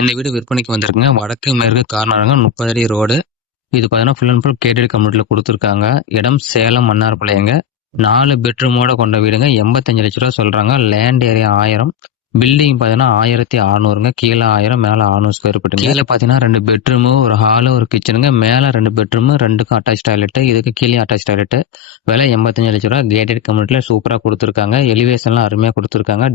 இந்த வீடு விற்பனைக்கு வந்திருக்குங்க. வடக்கு மேற்கு கார்னருங்க, 30 அடி ரோடு. இது பார்த்தீங்கன்னா ஃபுல் அண்ட் ஃபுல் கேட்டட் கம்யூனிட்டியில் கொடுத்துருக்காங்க. இடம் சேலம் மன்னார்பாளையங்க. 4 பெட்ரூமோட கொண்ட வீடுங்க. 85 லட்ச ரூபா சொல்றாங்க. Land area 1000. பில்டிங் பார்த்தீங்கன்னா 1600ங்க. கீழே 1000, மேலே 600 ஸ்கொயர் ஃபீட்டுங்க. கீழே பார்த்தீங்கன்னா 2 பெட்ரூமு, ஒரு ஹாலு, ஒரு கிச்சனுங்க. மேலே 2 பெட்ரூமு, 2க்கும் அட்டாச் டாய்லெட்டு. இதுக்கு கீழே அட்டாச் டாய்லெட்டு. விலை 85 லட்ச ரூபா. கேட்டட் கம்யூனிட்டியில் சூப்பராக கொடுத்துருக்காங்க. எலிவேஷன்லாம் அருமையாக கொடுத்துருக்காங்க.